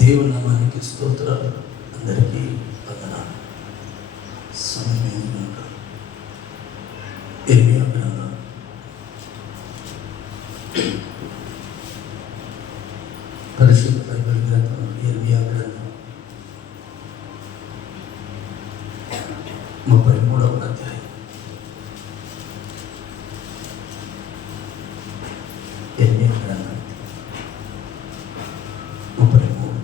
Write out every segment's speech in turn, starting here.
దేవుని నామానికి స్తోత్రాలు. అందరికీ వందనాలు. సమయం కనుక ఇర్మియా గ్రంథం పరిశుద్ధ బైబిల్ గ్రంథం ఇర్మియా గ్రంథం 33వ అధ్యాయం. ఇర్మియా గ్రంథం 33.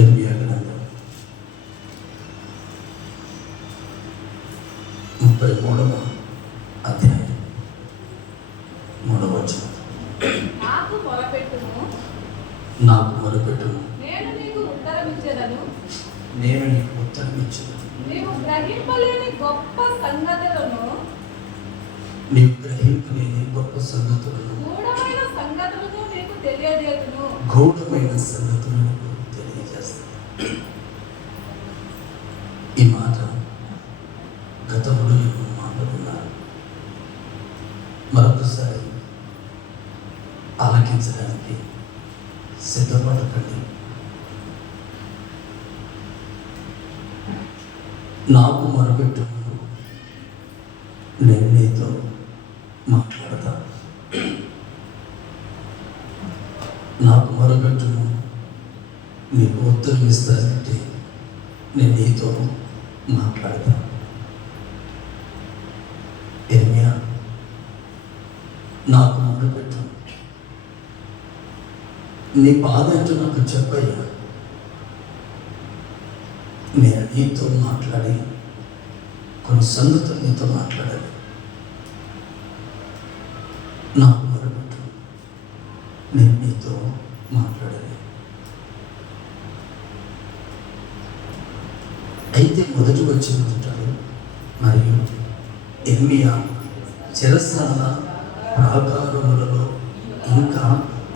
ఇర్మియా గ్రంథం 33వ అధ్యాయం 3వ వచనం. నాకు మొరపెట్టుము, నేను నీకు ఉత్తరమిచ్చేదను. నీవు గ్రహింపలేని గొప్ప సంగతులను, గూఢమైన సంగతులను నీకు తెలియజేస్తాను. ఈ మాట గతంలో ఎన్నో మాటలు విన్నారు. మరొకసారి ఆలకించడానికి సిద్ధపడకండి. నాకు మొరపెట్టుము, నేను నీతో మాట్లాడతాను. నాకు మొరపెట్టుము, నీకు ఉత్తరం ఇస్తానంటే నేను నీతో మాట్లాడతాను. ఇర్మియా, నాకు మొరపెట్టు, నీ బాధ ఏంటో నాకు చెప్పయ్యా. నేను నీతో మాట్లాడి కొన్ని సంగతులు నీతో మాట్లాడాలి. నాకు మొరపెట్టు, నేను నీతో మాట్లాడాలి. అయితే మొదటి వచ్చిన ఉంటాడు. మరియు ఇర్మియా చెరసాల ప్రాకారములలో ఇంకా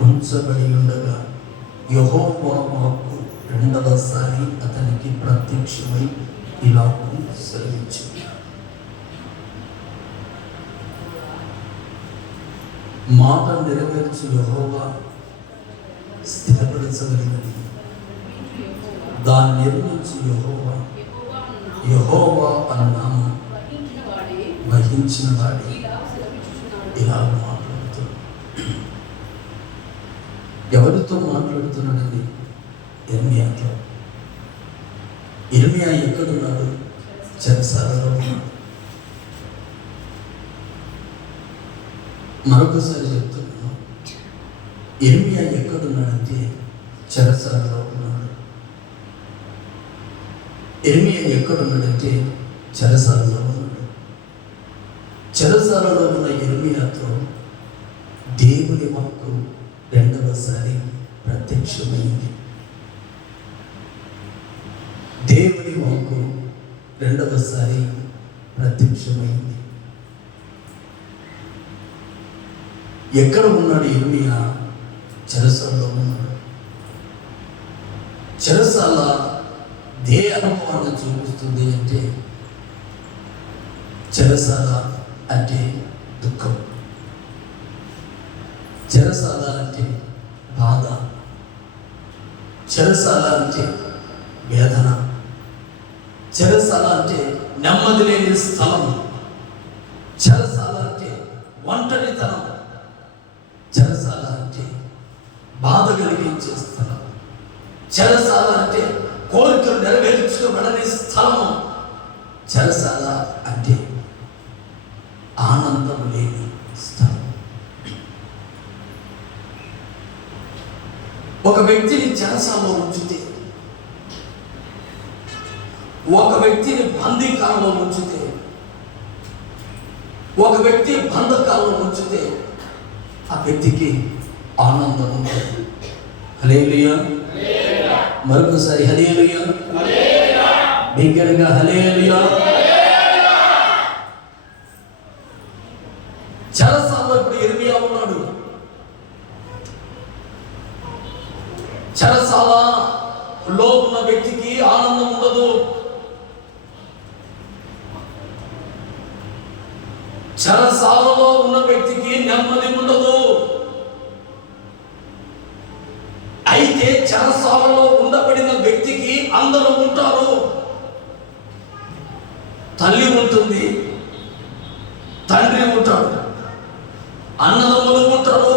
ఉంచబడి ఉండగా యెహోవా వాక్కు రెండవసారి అతనికి ప్రత్యక్షమై ఇలాగూ సెలవిచ్చింది. మాట నెరవేర్చి యెహోవా స్థిరపరచగలిగినది, దాన్ని నిర్మించి యెహోవా అన్న నామం వహించిన వాడి ఇలా మాట్లాడుతున్నాడు. ఎవరితో మాట్లాడుతున్నాడండి? ఇర్మియాతో. ఇర్మియా ఎక్కడున్నాడు? చెరసాలలో ఉన్నాడు. మరొకసారి చెప్తున్నాను, ఇర్మియా ఎక్కడున్నాడంటే చెరసాలలో ఉన్నాడు. ఇర్మియా ఎక్కడున్నాడంటే చెరసాలలో ఉన్నాడు. చెరసాలలో ఉన్న ఇర్మియాతో దేవుని వాక్కు రెండవసారి ప్రత్యక్షమైంది. దేవుని వాక్కు రెండవసారి ప్రత్యక్షమైంది. ఎక్కడ ఉన్నాడు ఇర్మియా? చెరసాలలో ఉన్నాడు. చెరసాల దే అనుభవాన్ని చూపిస్తుంది అంటే, చెరసాల అంటే దుఃఖం, చెరసాల అంటే బాధ, చెరసాల అంటే వేదన, చెరసాల అంటే నెమ్మది లేని స్థలం, చెరసాల అంటే ఒంటరితనం, చెరసాల అంటే బాధ కలిగించే స్థలం, చెరసాల అంటే కోరికలు నెరవేర్చుకోబడని స్థలము, చెరసాల అంటే ఆనందం లేని స్థలం. ఒక వ్యక్తిని చెరసాలలో ఉంచితే, ఒక వ్యక్తిని బందీకాలంలో ఉంచితే, ఒక వ్యక్తి బంధకాలంలో ఉంచితే ఆ వ్యక్తికి ఆనందం ఉంటుంది. హల్లెలూయా. మరొకసారి హల్లెలూయా. బిగ్గరగా హల్లెలూయా. చెరసాలలో ఇప్పుడు ఇర్మియా ఉన్నాడు. చెరసాలలో ఉన్న వ్యక్తికి ఆనందం ఉండదు. చెరసాలలో ఉన్న వ్యక్తికి నెమ్మది ఉండదు. చెరసాలలో ఉండబడిన వ్యక్తికి అందరూ ఉంటారు. తల్లి ఉంటుంది, తండ్రి ఉంటాడు, అన్నదమ్ములు ఉంటారు,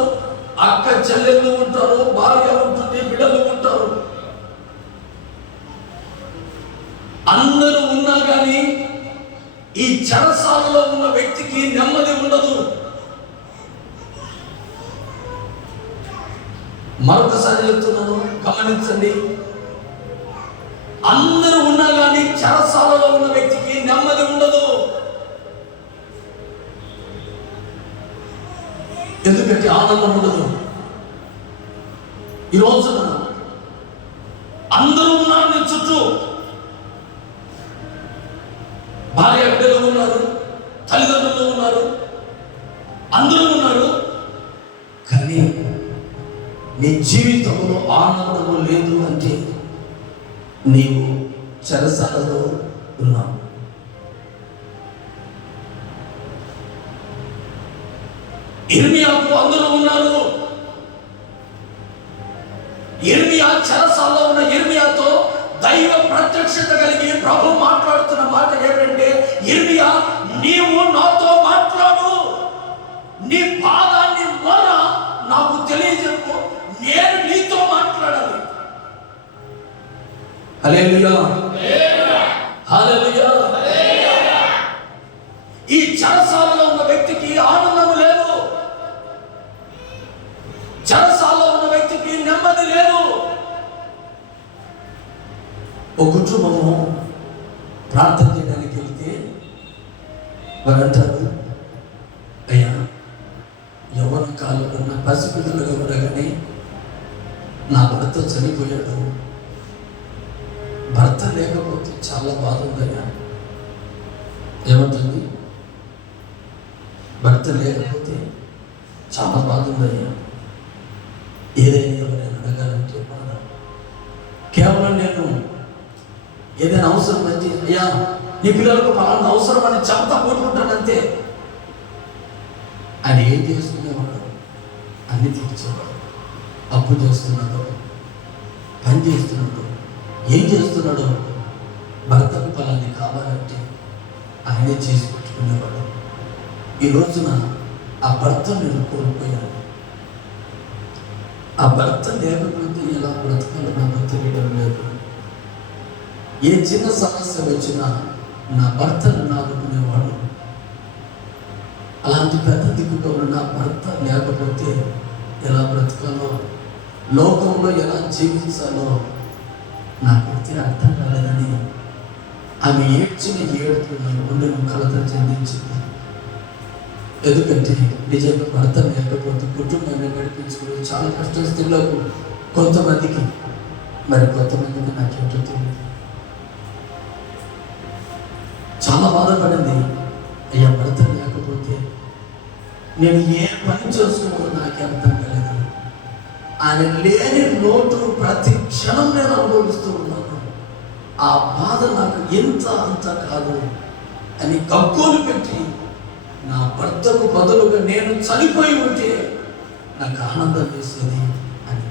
అక్క చెల్లెళ్ళు ఉంటారు, భార్య ఉంటుంది, బిడ్డలు ఉంటారు. అందరూ ఉన్నా కానీ ఈ చెరసాలలో ఉన్న వ్యక్తికి నెమ్మది ఉండదు. మరొకసారి చెప్తున్నాను, గమనించండి. అందరూ ఉన్నా కానీ చెరసాలలో ఉన్న వ్యక్తికి నెమ్మది ఉండదు. ఎందుకంటే ఆనందం ఉండదు. ఈ రోజున అందరూ ఉన్నారు నీ చుట్టూ, భార్య బిడ్డలు ఉన్నారు, తల్లిదండ్రులు ఉన్నారు, అందరూ ఉన్నారు. కానీ నీ జీవితంలో ఆనందము లేదు అంటే నీవు చెరసాలలో ఉన్నావు. ఇర్మియాకు అందరూ ఉన్నారు. ఇర్మియా చెరసాలలో ఉన్న ఇర్మియాతో దైవ ప్రత్యక్షత కలిగి ప్రభు మాట్లాడుతున్న మాట ఏంటంటే, ఇర్మియా నీవు నాతో మాట్లాడు, నీ బాధాన్ని మొర నాకు తెలియజెప్పు, నేను నీతో మాట్లాడాలి. హల్లెలూయా, హల్లెలూయా. ఈ చెరసాలలో ఉన్న వ్యక్తికి ఆనందము లేదు, చెరసాలలో ఉన్న వ్యక్తికి నెమ్మది లేదు. ఒక కుటుంబము ప్రార్థన చేయడానికి వెళితే వారు అంటారు, అయ్యా యవ్వన కాలంలో నా పసిపిల్లలుగా ఉండగానే నా భర్త చనిపోయాడు, భర్త లేకపోతే చాలా బాధ ఉందయ్యా. ఏమంటుంది? భర్త లేకపోతే చాలా బాధ ఉందయ్యా. ఏదైనా ఎవరైనా అడగాలంటే బాధ. కేవలం నేను ఏదైనా అవసరం అయితే, అయ్యా నీ పిల్లలకు పలానా అవసరం అని చెప్తా పోతుంటానంతే. ఆయన ఏం చేస్తున్నవాడు? అన్ని తీర్చేవాడు. అప్పు చేస్తున్నాడు, పని చేస్తున్నాడు, ఏం చేస్తున్నాడు? భర్తకు పలాన్ని కావాలంటే ఆయనే చేసి పెట్టుకునేవాడు. ఈ రోజున ఆ భర్త నేను కోల్పోయాను. ఆ భర్త లేకపోతే ఎలా బ్రతకాలో నాకు తెలియడం లేదు. ఏ చిన్న సమస్య వచ్చినా నా భర్తను నాదుకునేవాడు. అలాంటి పెద్ద దిక్కుతో నా భర్త లేకపోతే ఎలా బ్రతకాలో, లోకంలో ఎలా జీవించాలో నాకైతే అర్థం కాలేదని ఆమె ఏడ్చిన ఏడుపు నా గుండెను కలత చెందించింది. ఎందుకంటే నిజంగా భర్త లేకపోతే కుటుంబాన్ని నడిపించుకోవడం చాలా కష్టం. స్త్రీలకు కొంతమందికి, మరి కొంతమందికి నాకేంటో తెలియదు. చాలా బాధపడింది. అయ్యా భర్త లేకపోతే నేను ఏ పని చేసుకోవాలో నాకే అర్థం కాలేదు. ఆయన లేని లోటు ప్రతి క్షణం నేను అనుభవిస్తూ ఉన్నాను. ఆ బాధ నాకు ఎంత అంత కాదు అని కక్కులు పెట్టి నా భర్తకు బదులుగా నేను చనిపోయి ఉంటే నాకు ఆనందం వేసేది అని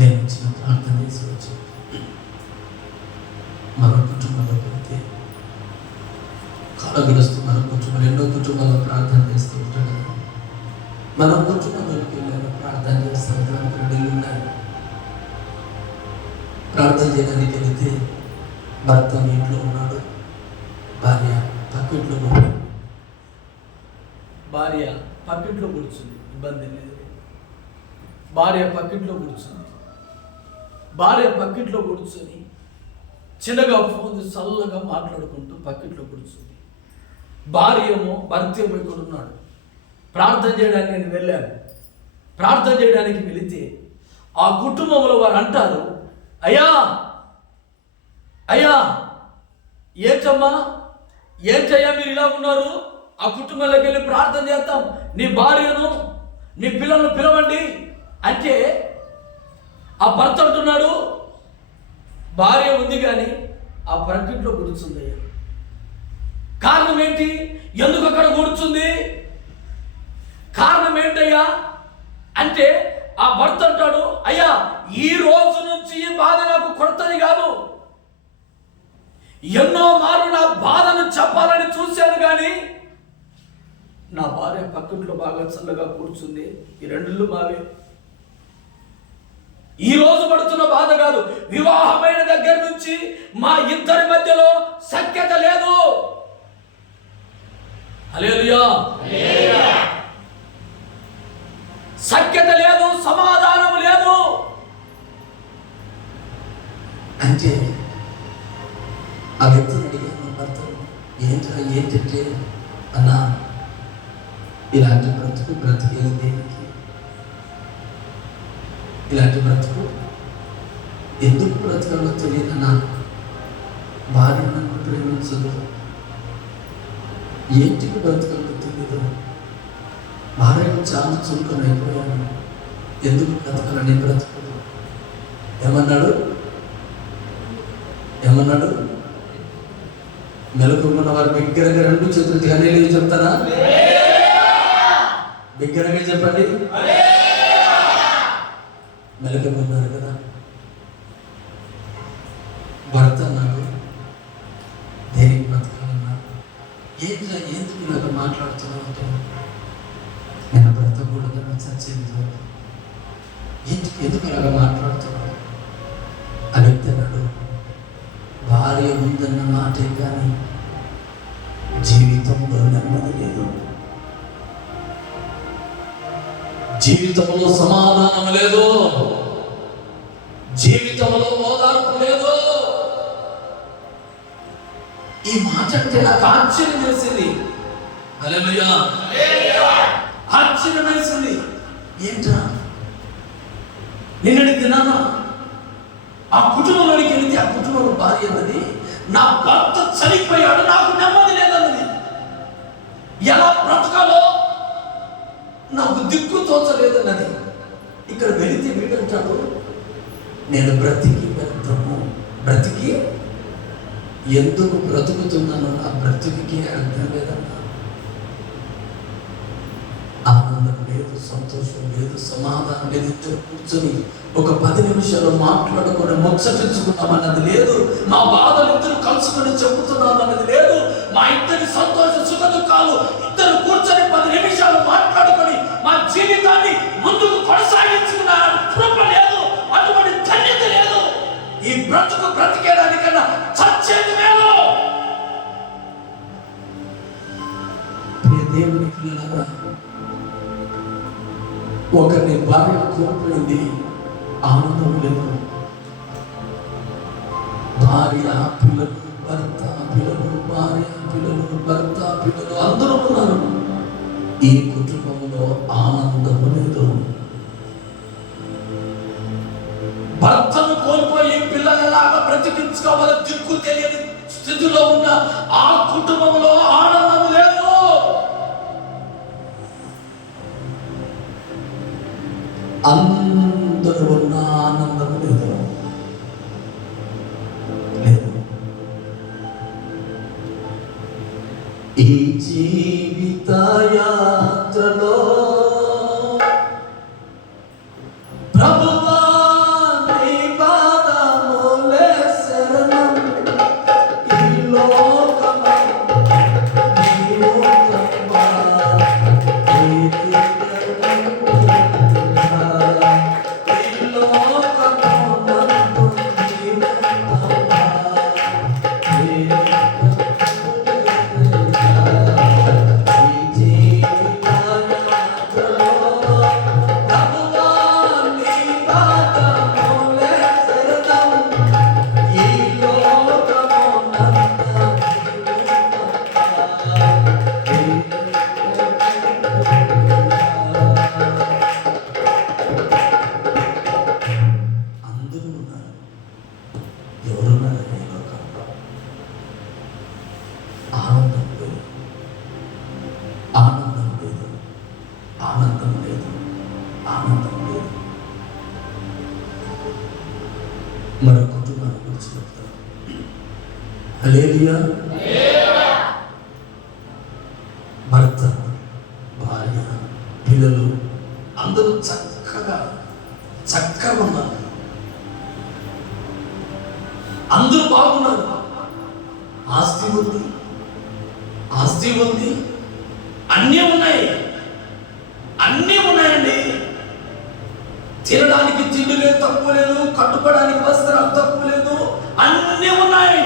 నేను చిన్న ప్రార్థన చేసి వచ్చి మరో కుటుంబంలో పెడితే కాలం గడుస్తూ మరో కుటుంబాలు, ఎన్నో కుటుంబాల్లో ప్రార్థన చేస్తూ ఉంటాడు కదా. మరో కుటుంబంలోకి వెళ్ళాను, ప్రార్థన చేస్తాను. బిడ్డలు ఉన్నాయి. ప్రార్థన చేయడానికి వెళితే భర్త ఇంట్లో ఉన్నాడు, భార్య పక్కింట్లో కూర్చుంది. ఇబ్బంది లేదు. భార్య పక్కింట్లో కూర్చొని చిన్నగా ఫోన్ చల్లగా మాట్లాడుకుంటూ పక్కింట్లో కూర్చుంది. భర్త ఏమో ఇక్కడ ఉన్నాడు. ప్రార్థన చేయడానికి నేను వెళ్ళాను. ప్రార్థన చేయడానికి వెళితే ఆ కుటుంబంలో వారు అంటారు, అయ్యా అయ్యా ఏంటయ్యా మీరు ఇలా ఉన్నారు? ఆ కుటుంబంలోకి వెళ్ళి ప్రార్థన చేస్తాం, నీ భార్యను నీ పిల్లలను పిలవండి అంటే ఆ భర్త అంటున్నాడు, భార్య ఉంది కానీ ఆ పక్కింట్లో కూర్చుంది. కారణం ఏంటి? ఎందుకు అక్కడ కూర్చుంది? కారణం ఏంటయ్యా అంటే ఆ భర్త అంటాడు, అయ్యా ఈ రోజు నుంచి ఈ బాధ నాకు కొడుతుంది కాదు, ఎన్నో మార్లు నా బాధను చెప్పాలని చూశాను కానీ నా భార్య పక్కట్లో బాగా చల్లగా కూర్చుంది, ఈ రెండిళ్ళు మావే. ఈ రోజు పడుతున్న బాధ కాదు, వివాహమైన దగ్గర నుంచి మా ఇద్దరి మధ్యలో సఖ్యత లేదు. హల్లెలూయా. సఖ్యత లేదు, సమాధానం లేదు. అంటే ఆ వ్యక్తిని అడిగాను, భర్తను, ఏంటంటే అన్నా ఇలాంటి బ్రతికేది దేనికి? ఇలాంటి బ్రతుకు ఎందుకు బ్రతకాలో తెలియదన్నా. భార్య నన్ను ప్రేమించదు, ఏంటికి బ్రతకాలో తెలియదు. భార్యకు చాలా చురుకని అయిపోయాను, ఎందుకు బ్రతకాలని బ్రతకదు. ఏమన్నాడు? మెలకున్న వారు బిగ్గరగా రెండు చేతులు హల్లెలూయా చెప్తారా? బిగ్గరగా చెప్పండి. మెలకున్నారు కదా. భర్త అన్నాడు, దేనికి బ్రతకాలన్నా? ఎందుకు ఇలాగ మాట్లాడుతున్నావు అంటే, నేను బ్రతకూడదని చచ్చేది. ఎందుకు ఇలాగ మాట్లాడుతున్నావు? ఆ వ్యక్తి అన్నాడు, భార్య ఉందన్న మాటే కానీ జీవితంలో నెమ్మది లేదు, జీవితంలో సమాధానం లేదు, జీవితంలో ఓదార్పు లేదు. ఈ మాట అంటే నాకు ఆశ్చర్యం వేసింది. హల్లెలూయా. ఆశ్చర్యం వేసింది. ఏంట్రా నిన్నటి దినాన ఆ కుటుంబంలోనికి వెళితే ఆ కుటుంబంలో భార్య అన్నది, నా భర్త చనిపోయాడు, నాకు నెమ్మది లేదన్నది. ఎలా బ్రతకాలో నాకు దిక్కు తోచలేదన్నది. ఇక్కడ వెళితే వీడంటాడు, నేను బ్రతికి ఎందుకు బ్రతుకుతున్నానో నా బ్రతుకి అర్థం లేదన్నా. ఆనందం లేదు, సంతోషం లేదు, సమాధానం లేదు. ఇద్దరు కూర్చొని ఒక 10 నిమిషాలు మాట్లాడుకొని ముచ్చటించుకున్నామన్నది లేదు. మా బాధలు ఇద్దరు కలుసుకొని చెబుతున్నామన్నది లేదు. మా ఇద్దరి సంతోష సుఖ దుఃఖాలు ఇద్దరు కూర్చొని 10 నిమిషాలు మాట్లాడుకొని మా జీవితాన్ని ముందుకు కొనసాగించుకున్న కృప లేదు, అటువంటి ధన్యత లేదు. ఈ బ్రతికేదానికన్నా చచ్చేది మేలు. దేవుని పిల్లలారా, ఒకరిని భార్య కోల్పోయింది, ఆనందం లేదు. భార్య పిల్లలు, భర్త పిల్లలు, భార్య పిల్లలు, భర్త పిల్లలు అందరూ ఉన్నారు. ఈ కుటుంబంలో ఆనందం లేదు. భర్తను కోల్పోయి పిల్లలలాగా బ్రతికించుకోవాలి దిక్కు తెలియని స్థితిలో ఉన్న ఆ కుటుంబంలో ఆనందం లేదు. అందరూ ఉన్న ఆనందం లేదు. ఈ జీవిత యాత్రలో ప్రభువా నీ పాదములే శరణం. ఈ లోకము నీ లోకమా, మన కుటుంబాన్ని గురించి చెప్తాం. హల్లెలూయా. భర్త, భార్య, పిల్లలు అందరూ చక్కగా చక్కగా ఉన్నారు, అందరూ బాగున్నారు. ఆస్తి ఉంది, అన్నీ ఉన్నాయండి. తినడానికి తిండి లేదు, తక్కువ లేదు. కట్టుకోవడానికి వస్త్రాలు తక్కువ లేదు, అన్నీ ఉన్నాయి.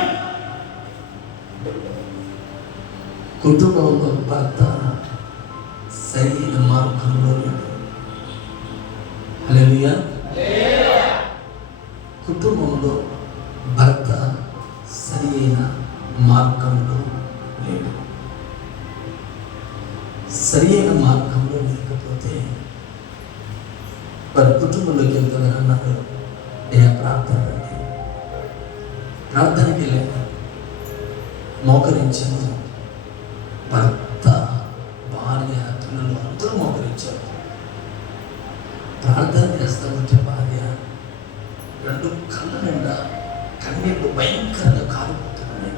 కుటుంబంలో భర్త సరైన మార్గంలో లేడు. హల్లెలూయా. కుటుంబంలో భర్త సరైన మార్గంలో లేడు. సరైన మార్గంలో లేకపోతే వారి కుటుంబంలోకి వెళ్తామని అన్నారు. ప్రార్థనకి వెళ్ళాను, మోకరించాను. భర్త, భార్య, పిల్లలు అందరూ మోకరించారు. ప్రార్థన చేస్తా ఉంటే భార్య రెండు కళ్ళ నిండా కన్నీళ్ళు భయంకరంగా కారిపోతున్నాయి,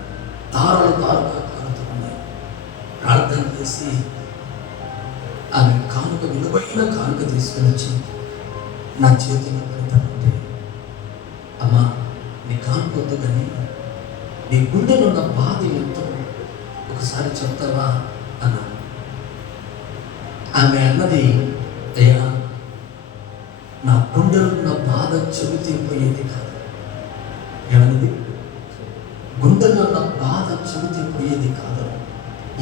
దారులుగా కారుతున్నాయి. ప్రార్థన చేసి ఆమె కానుక, విలువైన కానుక తీసుకుని వచ్చి నా చేతిలో పెడతానంటే, అమ్మా నీ కానుకొద్దు కానీ నీ గుండెలో ఉన్న బాధ ఎంతో ఒకసారి చెప్తావా అన్నా. ఆమె అన్నది, అయ్యా నా గుండెలో ఉన్న బాధ చెబితే పోయేది కాదు. ఏమన్నది? గుండెలో ఉన్న బాధ చెబితే పోయేది కాదు.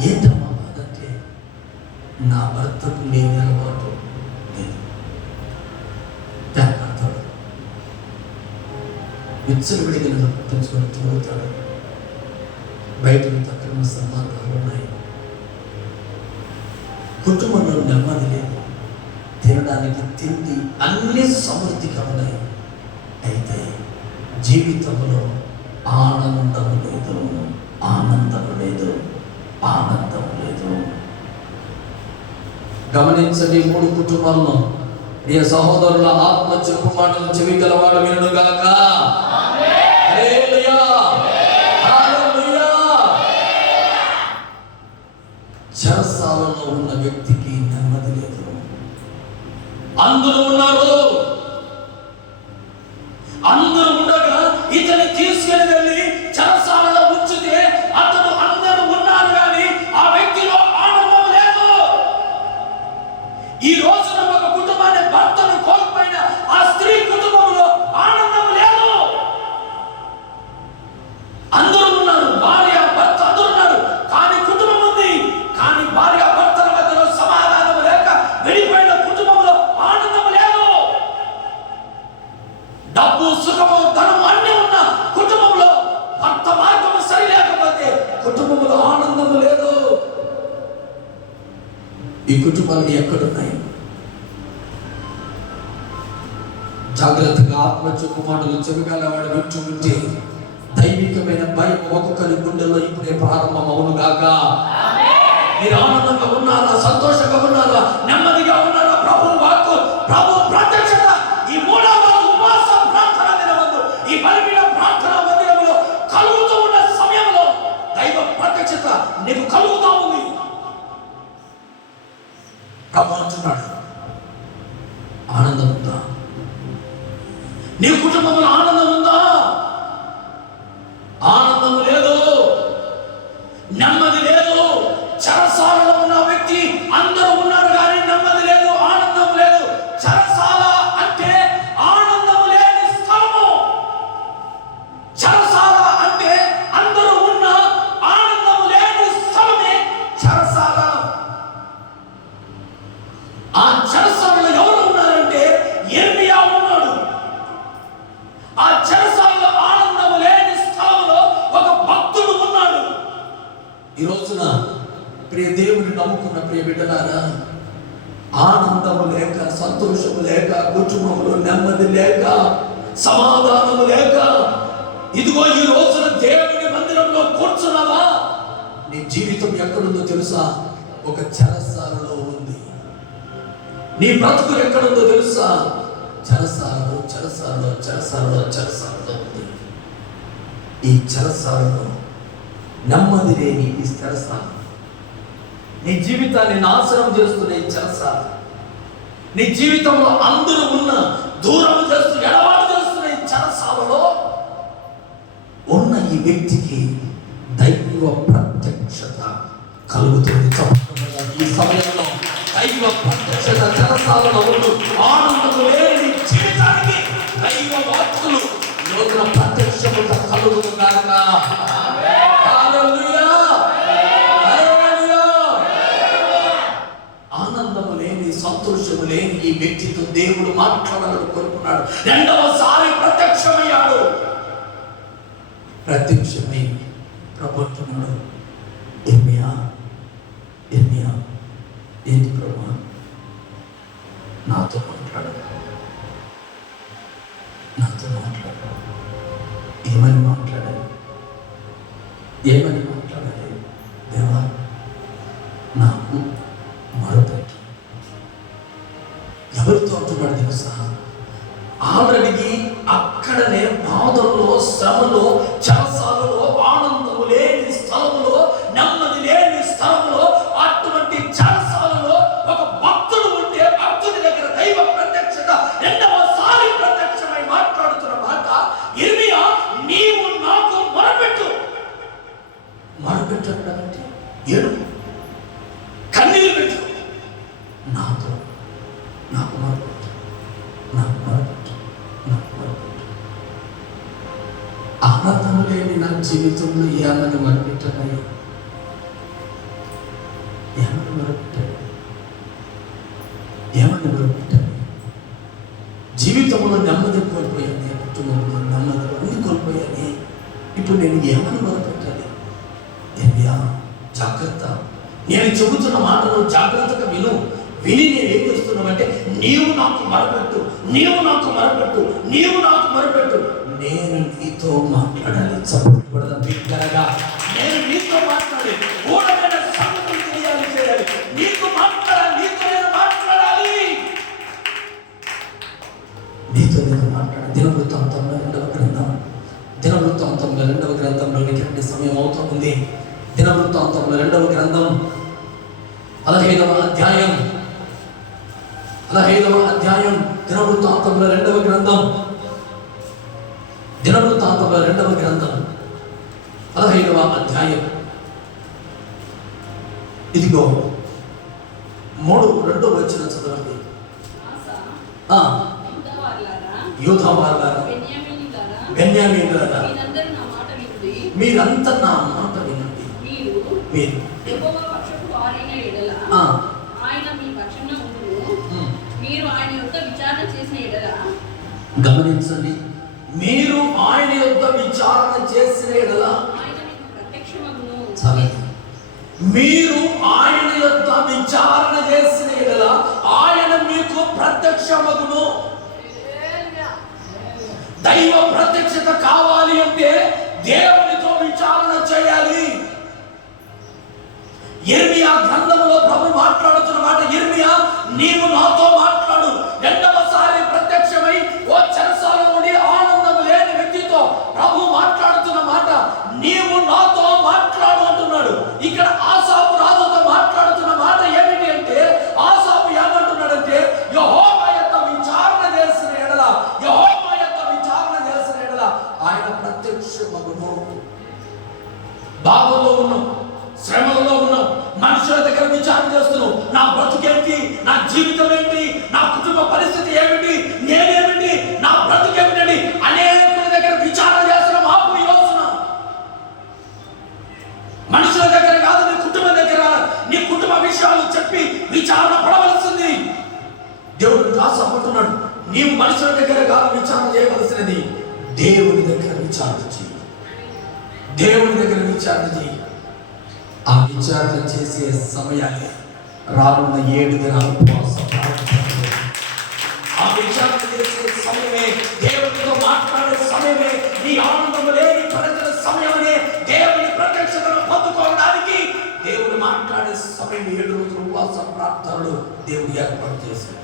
ఏంటమ్మా బాధ అంటే, నా భర్తకు లేని అలవాటు లేదు. అర్థం విచ్చలు విడిగిన పట్టించుకొని తిరుగుతాడు. బయట అక్రమ సంబంధాలు ఉన్నాయి, కుటుంబంలో నెమ్మది లేదు, తినడానికి తిండి అన్ని సమృద్ధిగా ఉన్నాయి. అయితే జీవితంలో ఆనందం లేదు. గమనించండి, 3 కుటుంబాల్లో ప్రియ సహోదరుల ఆత్మ చెప్పు మాటలు చెవి గలవాడు వినుగాక. హల్లెలూయా, హల్లెలూయా. చెరసాలలో ఉన్న వ్యక్తికి నెమ్మది లేదు. అందరూ ఉన్నారు, అందరూ ఉండగా ఇతని తీసుకెళ్ళి వెళ్ళి చెరసాలలో ఉంచితే అతను అందరూ ఉన్నారు కానీ ఆ వ్యక్తిలో ఆనందం లేదు. ఈ రోజున ఒక కుటుంబాన్ని, భర్తను కోల్పోయిన ఆ స్త్రీ కుటుంబంలో ఆనందం లేదు. అందరూ ఉన్నారు, భార్య భర్త అందరూ ఉన్నారు, కానీ కుటుంబం ఉంది. కానీ భార్య భర్తల మధ్యలో సమాధానం లేక విడిపోయిన కుటుంబంలో ఆనందం లేదు. డబ్బు, సుఖము, ధనము అన్ని ఉన్న కుటుంబంలో భర్త మార్గము సరి లేకపోతే కుటుంబంలో ఆనందం లేదు. ఈ కుటుంబాలు ఎక్కడున్నాయి? జాగ్రత్తగా ఆత్మ చెప్పు మాటలు చెవిగలవాడు వింటుంటే దైవికమైన భయం ఒక్కొక్కరి గుండెలో ఇప్పుడే ప్రారంభం అవును గాక. మీరు ఆనందంగా ఉన్నారా? సంతోషంగా ఉన్నారా? నెమ్మదిగా ఉన్నారా? ప్రభు వాక్కు, ప్రభు ప్రత్యక్షత ఈ 3వ ఉపవాస ప్రార్థన దినమందు, ఈ బలిపీఠ ప్రార్థన మందిరంలో కలుగుతూ ఉన్న సమయంలో దైవ ప్రత్యక్షత నీకు కలుగుతూ ఉంది. ప్రభు అంటున్నాడు, ఆనందం ఉందా? నీ కుటుంబంలో ఆనందం ఉందా? ఆనందం లేదు, నెమ్మది లేదు. చెరసాలలో ఉన్న వ్యక్తి అందరూ ఉన్నారు కానీ నెమ్మది లేదు, ఆనందం లేదు. చెరసాల అంటే ఆనందం లేని స్థలము. చెరసాల అంటే అందరూ ఉన్న ఆనందం లేని స్థలమే చెరసాల. ఆ చెరసాలలో ఎవరు ఉన్నారంటే యిర్మీయా ఉన్నాడు. ఆ చెరసాలలో ఆనందం లేని స్థలంలో ఒక భక్తుడు ఉన్నాడు. ఈ రోజున ప్రియ దేవుని నమ్ముకున్న ప్రియ బిడ్డలారా, ఆనందము లేక, సంతోషము లేక, కుటుంబంలో నెమ్మది లేక, సమాధానము లేక, ఇదిగో ఈ రోజున దేవుని మందిరంలో కూర్చున్నావా? నీ జీవితం ఎక్కడుందో తెలుసా? ఒక చెరసాలలో ఉంది. నీ బ్రతుకు ఎక్కడుందో తెలుసా? చెరసాలలో ఉంది. ఈ చెరసాలలో నెమ్మది లేని ఈ చెరసాల నీ జీవితాన్ని నాశనం చేస్తున్న ఈ చెరసాల, నీ జీవితంలో అందరూ ఉన్న దూరం చేస్తూ ఎడబాటు చేస్తున్న ఈ చెరసాలలో ఉన్న ఈ వ్యక్తికి దైవ ప్రత్యక్షత కలుగుతుంది. ఈ సమయంలో దైవ ప్రత్యక్షత చెరసాలలో ఉంటూ ఆనందము లేని జీవితానికి దైవ వాక్కులు యోగ ప్రత్యక్షత కలుగుతున్నారన్న ఆనందము లేని సంతోషము లేని ఈ వ్యక్తితో దేవుడు మాట్లాడాలని కోరుకున్నాడు. రెండవసారి ప్రత్యక్షమయ్యాడు. ప్రత్యక్షమై ప్రభుత్వముడు ఇర్మియా ఏంటి ప్రభు నాతో మాట్లాడు ఏమని మాట్లాడాలి దేవా నాకు మరొకటి ఎవరితో అంటున్నాడు తెలుసా? ఆల్రెడీ అక్కడనే బాధల్లో శ్రమలో చెరసాలలో ఆనందము లేని స్థలములో నెమ్మది లేని స్థలములో అటువంటి చెరసాలలో ఒక భక్తుడు ఉంటే భక్తుడి దగ్గర దైవ ప్రత్యక్షత రెండవసారి ప్రత్యక్షమై మాట్లాడుతున్న మాట ఇర్మియా నీవు నాకు మొరపెట్టాడంటే ఏడుపు కన్నీరు పెట్టు నాకు మొరపెట్టు ఆనందము లేని నా జీవితంలో ఏమని మొరపెట్టానయ్యా? ఏమని మొరపెట్టాను? జీవితంలో నెమ్మది కోల్పోయాను, కుటుంబంలో నెమ్మది అన్ని కోల్పోయాను. ఇప్పుడు నేను ఏమని మొరపెట్టాలి? ఏమియా జాగ్రత్త, నేను చెబుతున్న మాటలు జాగ్రత్తగా విని నేను ఏం చేస్తున్నామంటే నీవు నాకు మొరపెట్టు, నేను నీతో మాట్లాడాలి. చదువుకోవడం బిగ్గరగా నేను నీతో మాట్లాడి ఊడమైన సంగతులు చేయాలి. నీతో మాట్లాడాలి, నీతో నేను మాట్లాడాలి. దినవృత్తాంతంలో 2వ గ్రంథంలోనికి రండి, సమయం అవుతుంది. దినవృత్తాంతంలో 2వ గ్రంథం 15వ అధ్యాయం దినవృత్తాంతంలో 2వ గ్రంథం 15వ అధ్యాయం ఇదిగో 2వ వచనం చదవండి. యూదావారులారా, బెన్యామీనులారా, మీరంతా నా మాట వినండి. మీరు యెహోవా పక్షపు వారైన యెడల ఆయన మీ పక్షంలో ఉండును. మీరు ఆయన యొక్క విచారణ చేసిన యెడల, గమనించండి, మీరు ఆయన యొక్క విచారణ చేసిన యెడల ఆయన మీకు ప్రత్యక్షమగును. మీరు ఆయన యొక్క విచారణ చేసిన యెడల ఆయన మీకు ప్రత్యక్షమగును. దైవ ప్రత్యక్షత కావాలి అంటే దేవునితో విచారణ చేయాలి. ఇర్మియా గ్రంథంలో ప్రభు మాట్లాడుతున్న మాట, ఇర్మియా నీవు నాతో మాట్లాడు. రెండవసారి ప్రత్యక్షమై ఓ చెరసాల నుండి ఆనందం లేని వ్యక్తితో ప్రభు మాట్లాడుతున్న మాట, నీవు నాతో మాట్లాడు అంటున్నాడు. ఇక్కడ ఆసాపు రాజుతో మాట్లాడుతున్న మాట ఏమిటి అంటే, ఆసాపు ఏమంటున్నాడంటే యెహోవా యొక్క విచారణ చేసిన యెడల ఆయన ప్రత్యక్షమగును. బాధల్లో ఉన్నాం, శ్రమలలో ఉన్నాం, మనుషుల దగ్గర విచారణ చేస్తున్నాం. నా బ్రతుకేంటి, నా జీవితం ఏంటి, నా కుటుంబ పరిస్థితి ఏమిటి, నేనేమిటి, నా బ్రతుకేమిటండి అనేకుల దగ్గర విచారణ చేస్తున్నాం. ఆపు యోచన మనుషుల దగ్గర కాదు, నీ కుటుంబం దగ్గర నీ కుటుంబ విషయాలు చెప్పి విచారణ పడవలసింది. దేవుడు ఆశపడుతున్నాడు, నీవు మనుషుల దగ్గర కాదు విచారణ చేయవలసినది, దేవుని దగ్గర విచారణ చేయి. ఆ విచారణ చేసే సమయాన్ని రానున్న 7 దినాలు ఉపవాసం ప్రారంభించాలి. ఆ విచారణ చేసే సమయమే, దేవునితో మాట్లాడే సమయమే, నీ ఆనందము లేని ప్రజల సమయమే, దేవుని ప్రత్యక్షతను పొందుకోవడానికి దేవుడు మాట్లాడే సమయం 7 రోజులు ఉపవాస ప్రార్థనలు దేవుడు ఏర్పాటు చేశాడు.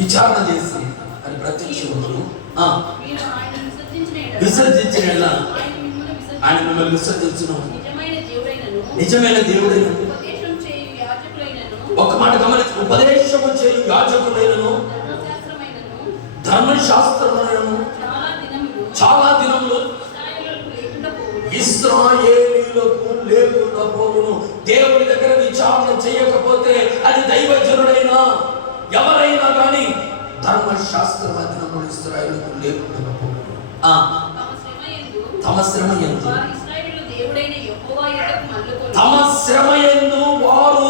విచారణ చేసి అని ప్రత్యక్షమును విసర్జించిన ఆయన మిమ్మల్ని విసర్జించును. నిజమైన దేవుడైన ఒక మాట గమనించు, ఉపదేశము చేయు యాజకుడైనను ధర్మశాస్త్రములను చాలా దినములు ఇశ్రాయేలీయులకు లేకుండా పోవును. దేవుని దగ్గర విచారణ చేయకపోతే అది దైవజనుడైనా ఎవరైనా కానీ ధర్మశాస్త్రం దినములు ఇశ్రాయేలీయులకు లేకుండా పోవును. తమ శ్రమ యందు వారు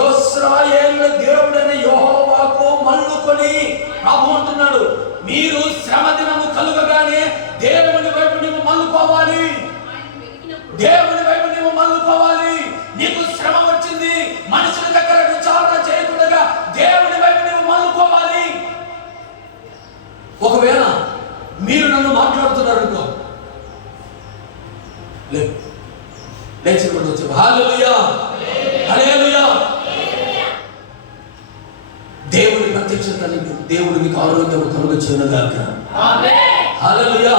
ఇశ్రాయేలు దేవుడైన యెహోవాకు మల్లుకొని ప్రభు అంటున్నాడు, మీరు శ్రమ దినము కలుగగానే దేవుని వైపు నీవు మల్లుకోవాలి. దేవుని వైపు నీవు మల్లుకోవాలి. నీకు శ్రమ వచ్చింది, మనుషుల దగ్గర విచారణ చేయకుండా దేవుని వైపు నీవు మల్లుకోవాలి. ఒకవేళ మీరు నన్ను మాట్లాడుతున్నారు అనుకో, లేచి హల్లెలూయా హల్లెలూయా. దేవుని ప్రత్యక్షత దేవుడు నీకు ఆరోగ్యం కలుగ చేయనుగాక. హల్లెలూయా.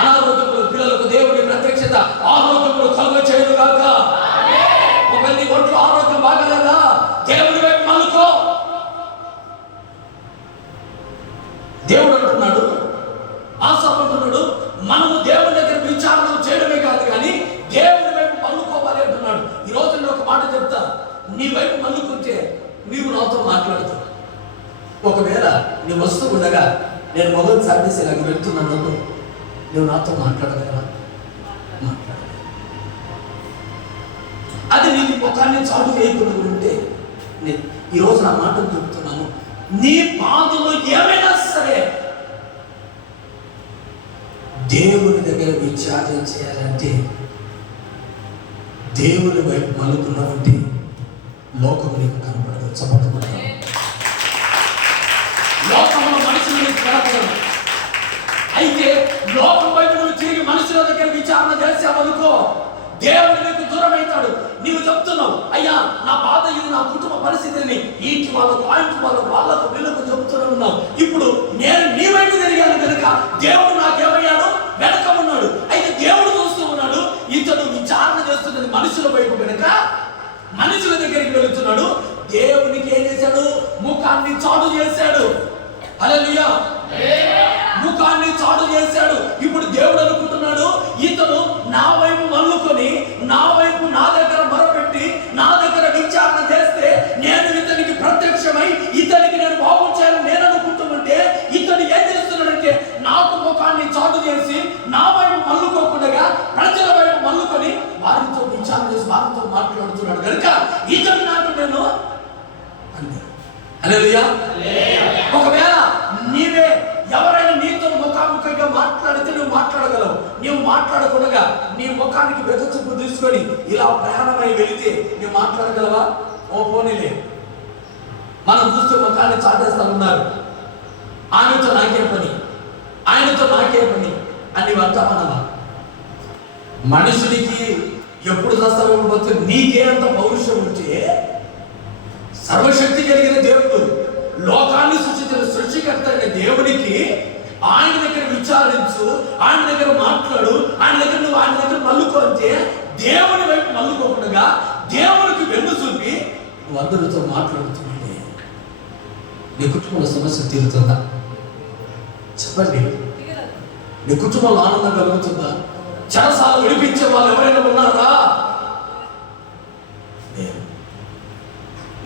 అనారోగ్యములు పిల్లలకు దేవుని ప్రత్యక్షత ఆరోగ్యములు కలుగ చేయనుగాక. ఒకవేళ నీ ఒంట్లో ఆరోగ్యం బాగలేదా, దేవుని వైపు మల్లుకో. దేవుడు అంటున్నాడు, ఆశపడుతున్నాడు, మనము దేవుని దగ్గర విచారణ చేయడమే కాదు కానీ దేవుని వైపు మల్లుకోవాలి అంటున్నాడు. ఈ రోజు నేను ఒక మాట చెప్తా, నీ వైపు మల్లుకుంటే నీవు నాతో మాట్లాడుతావు. ఒకవేళ నీ వస్తూ ఉండగా నేను మొదటి సర్వీస్ ఇలాగ వెళ్తున్నాను, నువ్వు నాతో మాట్లాడగలవా? మాట్లాడ. అది నీ ముఖాన్ని చాటు వేయకుండా ఉంటే, నేను ఈరోజు నా మాటలు చెప్తున్నాను, నీ బాధలు ఏమైనా సరే దేవుని దగ్గర విచారణ చేయాలంటే దేవుని వైపు మలుకున్నావంటే లోకము నీకు కనపడదు. చప్పట్లు. లోకంలో మనుషులు నీకు కనపడదు. అయితే లోకం వైపు నువ్వు తిరిగి మనుషుల దగ్గర విచారణ చేసావనుకో, దేవుడు నీకు దూరం అవుతాడు. నీవు చెప్తున్నావు, అయ్యా నా బాధ ఇది, నా కుటుంబ పరిస్థితిని ఇంటి వాళ్ళకు ఆ ఇంటి వాళ్ళకు వాళ్ళకు వీళ్ళకు చెబుతున్నావు. ఇప్పుడు నేను నీ వైపు తిరిగాను కనుక దేవుడు నాకేమయ్యాడు, వెనక ఉన్నాడు. అయితే దేవుడు చూస్తూ ఉన్నాడు, ఇతడు విచారణ చేస్తున్నది మనుషుల వైపు కనుక మనుషుల దగ్గరికి వెళుతున్నాడు. దేవునికి ఏం చేశాడు, ముఖాన్ని చాటు చేశాడు. హల్లెలూయా. ముఖాన్ని చాటు చేశాడు. ఇప్పుడు దేవుడు అనుకుంటున్నాడు, ఇతను నా వైపు మల్లుకొని నా వైపు నా దగ్గర మొరపెట్టి నా దగ్గర విచారణ చేస్తే నేను ఇతనికి ప్రత్యక్షమై ఇతనికి నేను బాగు చేయాలని నేను అనుకుంటుంటే, ఇతను ఏం చేస్తున్నాడంటే నాకు ముఖాన్ని చాటు చేసి నా వైపు మల్లుకోకుండా ప్రజల వైపు మల్లుకొని వారితో విచారణ చేసి వారితో మాట్లాడుతున్నాడు కనుక ఇతను నాకు నేను అన్నాడు. హల్లెలూయా. ఒకవేళ నీవే ఎవరైనా నీతో ముఖాముఖిగా మాట్లాడితే నువ్వు మాట్లాడగలవు. నువ్వు మాట్లాడకుండా నీ ముఖానికి వెదచూపు తీసుకొని ఇలా ప్రయాణమై వెళితే నువ్వు మాట్లాడగలవా? ఓ పోనీలే, మనం చూస్తే ముఖాన్ని చాటేస్తా ఉన్నారు, ఆయనతో నాకే పని, ఆయనతో నాకే పని అని అంటామన్నమా? మనుషుడికి ఎప్పుడు చస్తామో నీకే అంత పౌరుషం ఉంటే, సర్వశక్తి కలిగిన దేవుడు లోకాన్ని సృష్టించిన సృష్టికర్త అయిన దేవునికి ఆయన దగ్గర విచారించు, ఆయన దగ్గర మాట్లాడు, ఆయన దగ్గర నువ్వు ఆయన దగ్గర మల్లుకో అంటే దేవుని వైపు మల్లుకోకుండా దేవునికి వెన్ను చూపి నువ్వు అందరితో మాట్లాడుతుంటే నీ కుటుంబంలో సమస్య తీరుతుందా? చెప్పండి. నీ కుటుంబంలో ఆనందం కలుగుతుందా? చెరసాలు విడిపించే వాళ్ళు ఎవరైనా ఉన్నారా? లేదు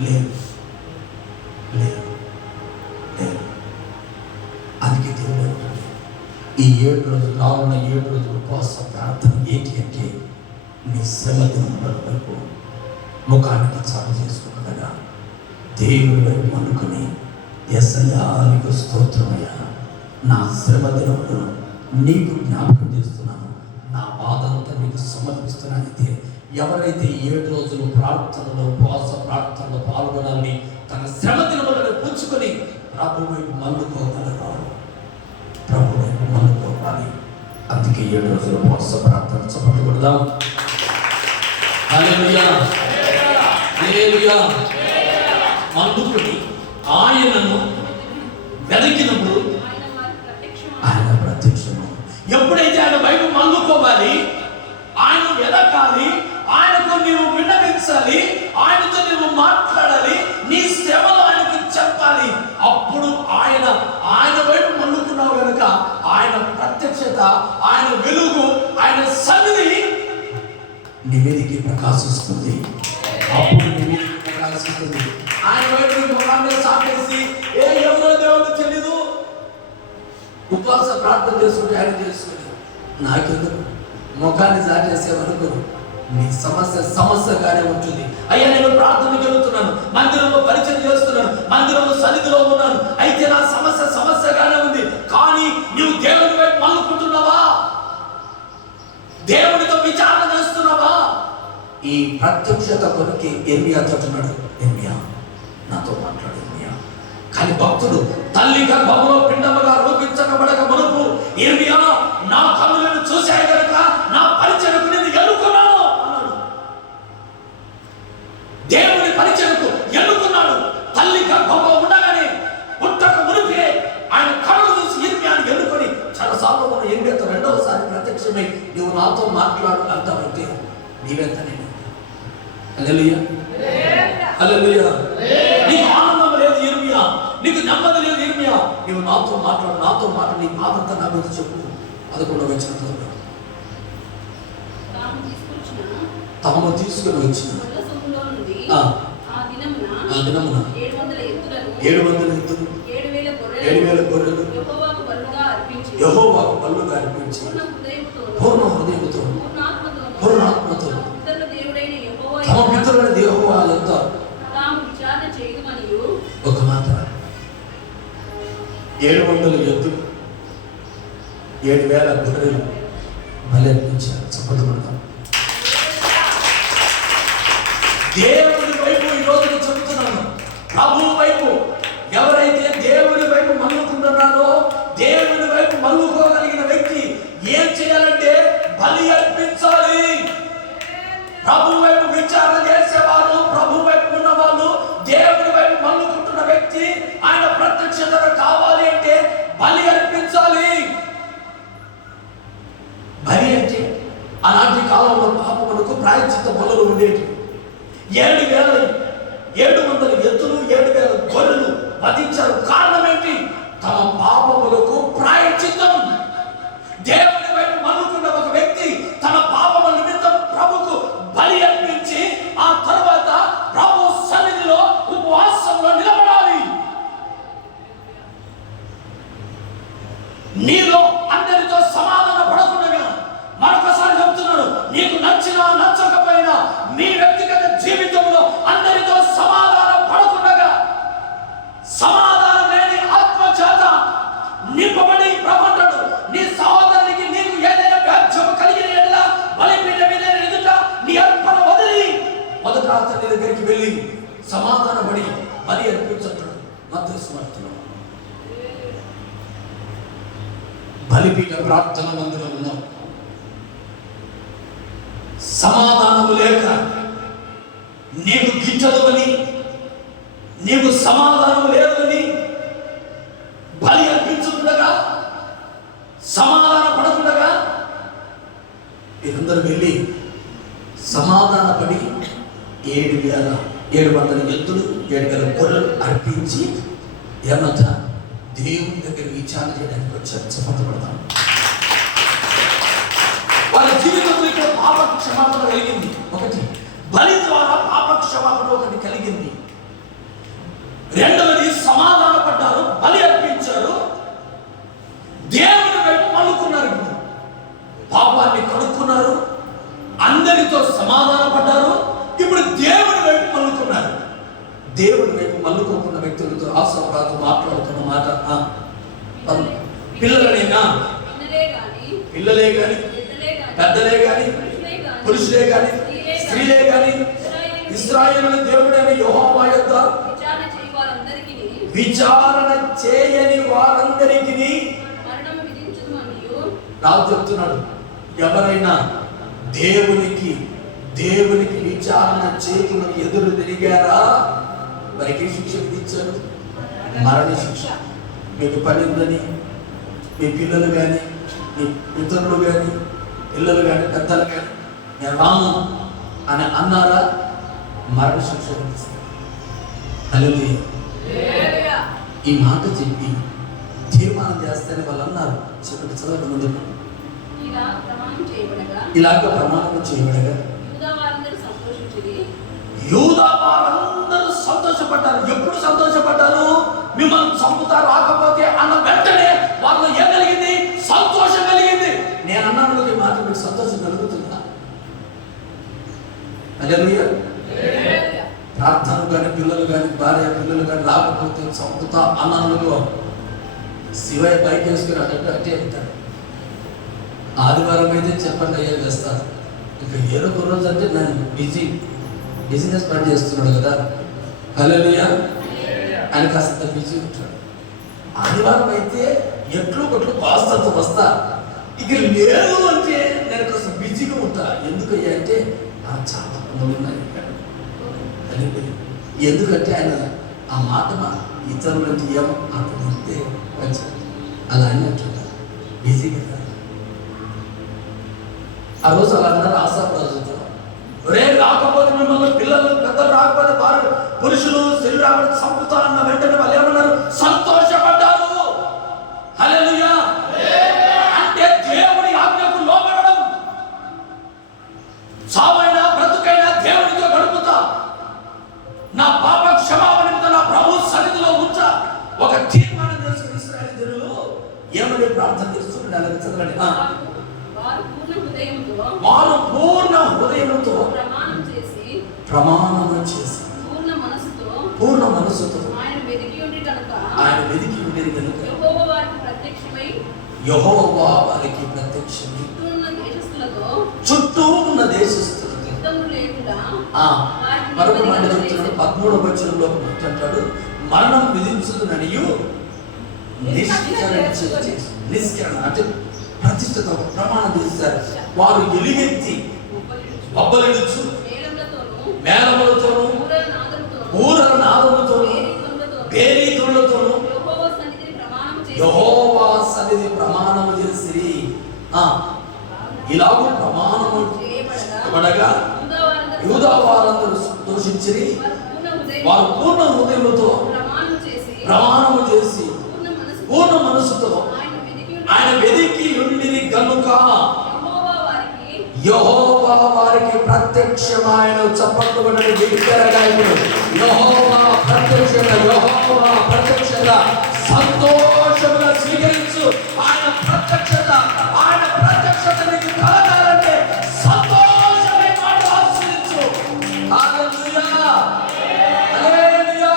లేదు లేదు లేదు. అందుకే దేవుడు ఈ 7 రోజులు రానున్న 7 రోజులు ఉపవాస ప్రార్థన ఏంటి అంటే నీ శ్రమ దినముల వైపు ముఖానికి చాటు చేసుకోకుండా దేవుని వైపు అనుకుని యేసయ్యా నీకు స్తోత్రమయ్యా, నా శ్రమ దినములు నీకు జ్ఞాపకం చేస్తున్నాను, నా బాధ అంతా నీకు సమర్పిస్తున్నానైతే ఎవరైతే 7 రోజులు ప్రార్థనలో ఉపవాస ప్రార్థనలో పాల్గొనాలని తన శ్రమ దినములను పుచ్చుకొని ప్రభు వైపు మల్లుకోగలరు, ప్రభు వైపు మల్లుకోవాలి. అందుకే 7 రోజులు ఉపవాస ప్రార్థన చప్పట్లు కొడదాం. హల్లెలూయా హల్లెలూయా. మల్లుకొని ఆయనను వెతికినప్పుడు ఆయన ప్రత్యక్షము. ఎప్పుడైతే ఆయన వైపు మల్లుకోవాలి, ఆయన వెదకాలి, ఆయనకు నీవు విన్నవించాలి, ఆయనతో నీవు మాట్లాడాలి, నీ శ్రమలో ఆయనకు చెప్పాలి. మీదకి ప్రకాశిస్తుంది. అప్పుడు నీ మీదకి ప్రకాశిస్తుంది. ఆయన వైపు ముఖాన్ని సాటేసి ఎవరో దేవుడు తెలీదు ఉపవాస ప్రార్థన చేసుకుంటే ఆయన చేసుకుని నాకెందుకు ముఖాన్ని సాటేసే వరకు నీ సమస్యగానే ఉంటుంది. అయ్యా నేను ప్రార్థనకు వెళ్తున్నాను, మందిరంలో పరిచయం చేస్తున్నాను, మందిరంలో సన్నిధిలో ఉన్నాను, అయితే నా సమస్యగానే ఉంది. కానీ నువ్వు దేవుని వైపు మళ్ళుకుంటున్నావా? దేవునితో విచారణ చేస్తున్నావా? ఈ ప్రత్యక్షత కొరకు ఇర్మియా చెప్తున్నాడు, ఇర్మియా నాతో మాట్లాడు ఇర్మియా. కానీ భక్తుడు తల్లి గర్భంలో పిండముగా రూపించబడక మునుపు ఇర్మియా నా కన్నులను చూశాయి కనుక నా పరిచయకు నేను ఎన్నుకున్నాను అన్నాడు. దేవుని పరిచయకు ఎన్నుకున్నాడు. తల్లి గర్భంలో ఉండగానే పుట్టక మునిపే ఆయన కన్నులు చూసి ఇర్మియాను ఎన్నుకొని చాలాసార్లు మన ఇర్మియాతో రెండవసారి ప్రత్యక్షమై నువ్వు నాతో మాట్లాడు అంటావంటే నీవెంతనే. హల్లెలూయా, హల్లెలూయా. నీకు ఆనందం లేదు ఇర్మియా, నీకు నెమ్మది లేదు ఇర్మియా, నువ్వు నాతో మాట్లాడు, నీ బాధంతా నా గురించి చెప్పు. 11వ వచనంలో తాము తీసుకుని వచ్చిన ఆ దినమున 700 ఎద్దులు 7,000 గొర్రెలు యెహోవాకు బలుగా అర్పించి పూర్ణ హృదయంతో పూర్ణాత్మతో తమ పితరులైన యెహోవా యొద్ద ఒక మాట 700 ఎద్దులు 7,000 గొర్రెలు బలి అర్పించారు. చప్పట్లు కొడతాం. దేవుని వైపు ఈ రోజు చెబుతున్నాను, ప్రభువు వైపు ఎవరైతే దేవుని వైపు మళ్ళుకుంటున్నారో, దేవుని వైపు మళ్ళుకోగలిగిన వ్యక్తి ఏం చేయాలంటే బలి అర్పించాలి. ప్రభు వైపు విచారణ చేసేవారు, ప్రభు వైపు ఉన్న వాళ్ళు, దేవుని వైపు మళ్ళుకుంటున్న వ్యక్తి ఆయన ప్రత్యక్షత కావాలి అంటే బలి అర్పించాలి. బలి అంటే అలాంటి కాలంలో పాపములకు ప్రాయశ్చిత్త బలులు ఉండేవి. 7,700 ఎద్దులు 7,000 గొర్రెలు వధించారు. కారణం ఏంటి? తమ పాపములకు ప్రాయశ్చిత్తం. దేవుని వైపు మళ్ళుకున్న ఒక వ్యక్తి తన పాపముల నిమిత్తం ప్రభుకు బలి అర్పించి ఆ తర్వాత ప్రభు సన్నిధిలో ఉపవాసంలో నిలబడాలి. నీలో అందరితో సమాధాన పడకుండా మరొకసారి చెబుతున్నాడు, నీకు నచ్చినా నచ్చకపోయినా నీ వ్యక్తిగత జీవితంలో అందరితో సమాధాన పడకుండా సమాధానం లేని ఆత్మ చేత నింపబడి ప్రపంచడు నీ సహోదరునికి నీకు ఏదైనా వ్యాధ్యం కలిగిన ఎడలా బలిపీఠం మీద ఎదుట నీ అర్పణ వదిలి మొదట అతని దగ్గరికి వెళ్ళి సమాధాన పడి బలి అర్పించంటాడు. మత్తయి సువార్తలో బలిపీఠ ప్రార్థన మందిరంలో సమాధానము లేక నీకు గిట్టదు అని, నీకు సమాధానం లేదు అని బలి అర్పించుకుండగా సమాధాన పడకుండగా వీరందరూ వెళ్ళి సమాధాన పడి 7,700 ఎద్దులు 7,000 గొర్రెలు అర్పించి ఏమట దేవుని దగ్గర విచారణ చేయడానికి వచ్చారు. చెప్పబడతాం. వాళ్ళ జీవితంలో ఇక్కడ పాప క్షమాపణ కలిగింది. ఒకటి బలి ద్వారా పాప క్షమాపణ ఒకటి కలిగింది. రెండవది సమాధాన పడ్డారు, బలి అర్పించారు, దేవుని వైపు మళ్ళుకున్నారు. పాపాన్ని కడుక్కున్నారు, అందరితో సమాధాన పడ్డారు, ఇప్పుడు దేవుని వైపు మళ్ళుకున్నారు. దేవుని వైపు మళ్ళుకోకున్న వ్యక్తులతో ఆశాప్రాతో మాట్లాడుతున్న మాట పిల్లలనేనా? పిల్లలే కానీ పెద్దలే కానీ పురుషులే కానీ స్త్రీలే కానీ ఇశ్రాయేలు దేవుడైన యెహోవా యొద్ద విచారణ చేయని వారందరికీ రాజు చెప్తున్నాడు, ఎవరైనా దేవునికి విచారణ చేయకుండా ఎదురు తిరిగారా వారికి శిక్ష విధించారు, మరణ శిక్ష. మీకు పని ఉందని మీ పిల్లలు కానీ మీ మిత్రులు కానీ పిల్లలు కానీ పెద్దలు కానీ నేను రాను అని అన్నారా, మరణ శిక్ష విధిస్తారు. హల్లెలూయా. ఈ మాట చెప్పి తీర్మానం చేస్తేనే వాళ్ళు అన్నారు. చెప్పండి, చదవక ముందు ఇలాగ ప్రమాణం చేయబడగా సంతోషించిరి. యూదా వారందరూ సంతోషపడ్డారు. ఎప్పుడు సంతోషపడ్డారు? మిమ్మల్ని చంపుతా రాకపోతే అన్న వెంటనే వాళ్ళు ఏం కలిగింది? సంతోషం కలిగింది. నేను అన్నాను ఈ మాట, మీకు సంతోషం కలుగుతుందా? హల్లెలూయా. ప్రార్థన కానీ పిల్లలు కానీ భార్య పిల్లలు కానీ రాకపోతే చంపుతా అన్నాను. శివయ్య బైక్ వేసుకుని అటే వెళ్తాడు. ఆదివారం అయితే చెప్పండి అయ్యా చేస్తారు. ఇక ఏదో ఒక రోజు అంటే నేను బిజినెస్ పని చేస్తున్నాడు కదా. హల్లెలూయా. ఆయన కాస్త బిజీ ఉంటాడు. ఆదివారం అయితే ఎట్లు కొట్లు వస్తా. ఇక లేదు అంటే నేను కాస్త బిజీగా ఉంటా. ఎందుకయ్యా అంటే చాలా పనులు ఉన్నాయి. ఎందుకంటే ఆయన ఆ మాట ఇతరులంటే ఏమో అతను అంతే అలా అని అంటుంటారు. బిజీ కదా. ఆ రోజు అలా అన్నారు ఆశాప్రాజుతో. ఒరే రాకపోతే మిమ్మల్ని పిల్లలు పెద్దలు రాకపోతే వారు పురుషులు స్త్రీలు రాకపోతే చంపుతా అన్న వెంటనే వాళ్ళు ఏమన్నారు? సంతోషపడ్డారు. హల్లెలూయా. అంటే దేవుని ఆజ్ఞకు లోబడడం. చావైనా బ్రతుకైనా దేవునితో గడుపుతా, నా పాప క్షమాపణతో నా ప్రభు సన్నిధిలో ఉంచా ఒక తీర్మానం చేసుకుని ఇశ్రాయేలు జనులు ఏమని ప్రార్థన చేస్తున్నారు? అలాగే చదవండి. వారు పూర్ణ హృదయంతో ప్రమాణం చేసి పూర్ణ మనసుతో ఆయన వెదికి ఉండేది కనుక యెహోవా వారికి ప్రత్యక్షమై చుట్టూ ఉన్న దేశస్థులతో మరొక మాట చెప్తున్నాడు. 13వ వచనంలో అంటాడు, మరణం విధించుననియు నిష్కరణ అంటే ప్రతిష్టతో ప్రమాణం చేశారు. వారు ఎలుగెత్తి బొబ్బలిడుచు మేళములతోనూ ఊరల నాదములతోనూ బేరీతులతోనూ యెహోవా సన్నిధి ప్రమాణము చేసి ఇలాగూ ప్రమాణము చేయబడగా యూదా వారందరూ సంతోషించిరి. వారు పూర్ణ హృదయముతో ప్రమాణము చేసి పూర్ణ మనసుతో ఆయన వెదికి ఉండిరి కనుక యెహోవా వారికి ప్రత్యక్షమైన. చప్పట్లు కొనండి బిగ్గరగా. ఇప్పుడు యెహోవా ప్రత్యక్షత సంతోషముగా స్వీకరించు. ఆయన ప్రత్యక్షత నీకు కలగాలంటే సంతోషమే మాట ఆశీర్వదించు. హల్లెలూయా. హల్లెలూయా.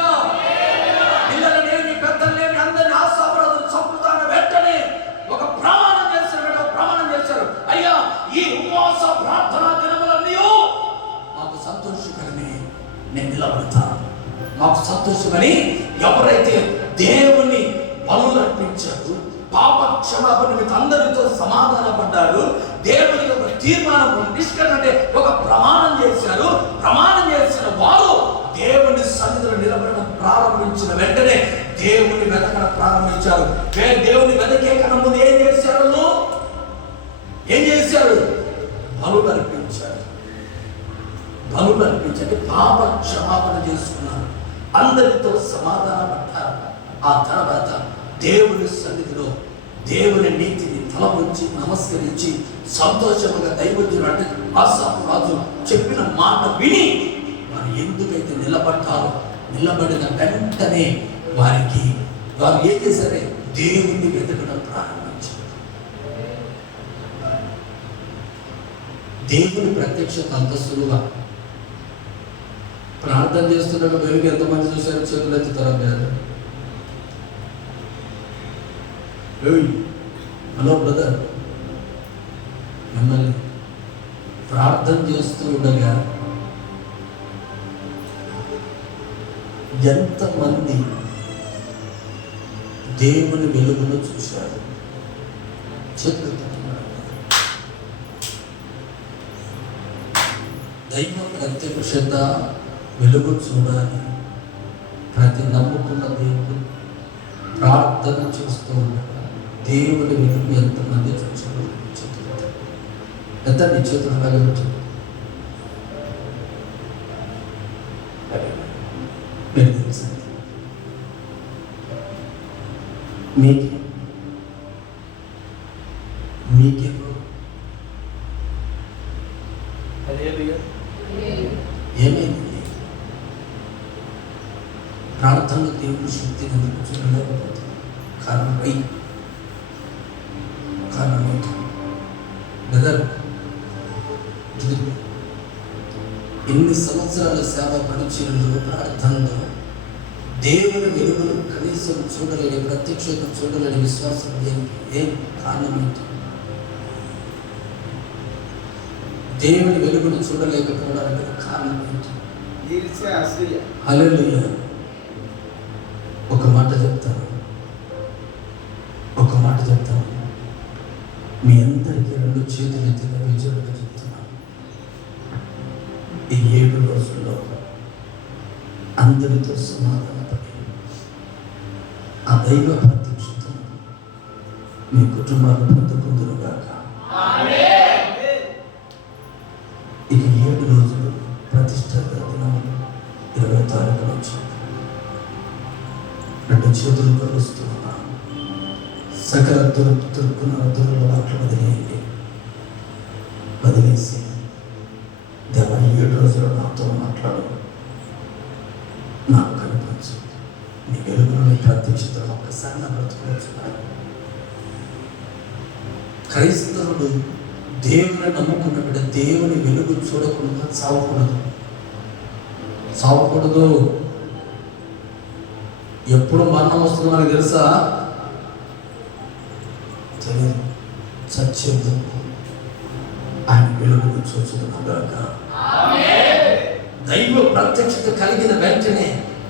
పిల్లలనేమి పెద్దలనేమి అందరిని ఆశాపడదు చంపుతాను వెంటనే ఒక ప్రమాణం చేశారు. అయ్యా ఈ ఉపవాస ప్రార్థనా దినములన్నీ మాకు సంతోషకరమే, నేను నిలబడతాను. మాకు సంతోషమని ఎవరైతే దేవుని బలులు అర్పించారు, పాప క్షమాపణ అందరితో సమాధాన పడ్డారు, దేవుని ఒక తీర్మానం నిష్కరణ అంటే ఒక ప్రమాణం చేశారు. ప్రమాణం చేసిన వారు దేవుని సన్నిధిలో నిలబడడం ప్రారంభించిన వెంటనే దేవుని వెతకడం ప్రారంభించారు. దేవుని వెతకే కన్నా ముందు ఏం చేశారు? బలులు అర్పించారు. అంటే పాప క్షమాపణ చేసుకున్నారు. అందరితో సమాధాన పడ్డారు. ఆ తర్వాత దేవుని సన్నిధిలో దేవుని నీతిని తలవంచి నమస్కరించి సంతోషముగా దైవజ్ఞుడు అంటే ఆసాపు రాజు చెప్పిన మాట విని వారు ఎందుకైతే నిలబడ్డారో నిలబడిన వెంటనే వారు ఏం చేశారే? దేవుణ్ణి వెతకడం ప్రారంభించారు. దేవుని ప్రత్యక్షత అంత సులువా? ప్రార్థన చేస్తున్నాక వెలుగు ఎంతమంది చూశారు? చేతులు ఎత్తుతారా? హలో బ్రదర్, మిమ్మల్ని ప్రార్థన చేస్తూ ఉండగా ఎంతమంది దేవుని వెలుగును చూశారు? దైవ ప్రత్యక్షత వెలుగు చూడాలి. ప్రతి నమ్ముకున్న దేవుడు ప్రార్థన చేస్తూ ఉండగా దేవుని వెలుగు ఎంతమంది చూశారు? ఎంత నిశ్చితంగా వెళ్ళచ్చు. మీకే ప్రార్థనలో దేవుని శక్తిని ఎందుకు చూడలేకపోతుంది? కారణం ఏంటి? బ్రదర్, ఎన్ని సంవత్సరాల సేవ పరిచయంలో ప్రార్థనలో దేవుని వెలుగును కనీసం చూడలేని, ప్రత్యక్షత చూడలేని విశ్వాసం దేనికి? ఏం కారణం ఏంటి? దేవుని వెలుగును చూడలేకపోవడానికి కారణం ఏంటి? హల్లెలూయా. ఒక మాట చెప్తాను, మీ అందరికీ 2 చేతులు ఎత్తిన విజయులుగా చెప్తున్నాను. ఈ 7 రోజుల్లో అందరితో సమాధానపడి ఆ దైవ ప్రత్యక్షతను మీ కుటుంబాలు పొందుకుందురుగాక. ఇక 7 రోజులు ప్రతిష్ఠిత దినం 20వ తారీఖు నుంచి 2 చేతులు కలుస్తున్నాను. సకల దొరుకుతున్న వాటిని వదిలేసి దేవా 7 రోజులు నాతో మాట్లాడు, నాకు కనిపించు, నీ వెలుగులోని ప్రత్యక్షతను ఒక్కసారి నా బ్రతుకుతున్నాను. క్రైస్తవుడు దేవుని నమ్ముకున్న బిడ్డ దేవుని వెలుగు చూడకుండా చావకూడదు. ఎప్పుడు మరణం వస్తుందో మనకు తెలుసా? తెలియదు. సత్యము ఆయన వెలుగును చూచుకున్నాగాక. దైవ ప్రత్యక్షత కలిగిన వెంటనే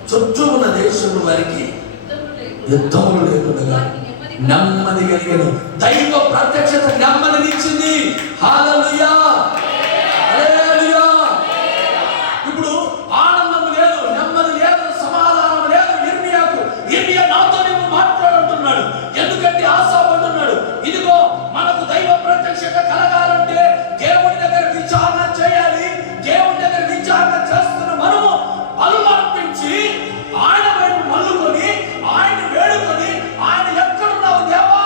చుట్టూ ఉన్న దేశంలో వారికి యుద్ధములు లేకుండా నెమ్మది కలిగను. దైవ ప్రత్యక్షత నెమ్మదినిచ్చింది. హల్లెలూయా, హల్లెలూయా. ఇప్పుడు ఆనందం లేదు, నెమ్మది లేదు, సమాధానం లేదు. ఇర్మియా నాతో నువ్వు మాట్లాడుతున్నాడు. ఎందుకంటే ఆశాపడుతున్నాడు. ఇదిగో మనకు దైవ ప్రత్యక్షత కలగాలంటే దేవుని దగ్గర విచారణ చేయాలి. దేవుని దగ్గర విచారణ చేస్తున్న మనము బలులు అర్పించి ఆయన వైపు మల్లుకొని ఆయన వేడుకొని ఆయన ఎక్కడున్నావు దేవా,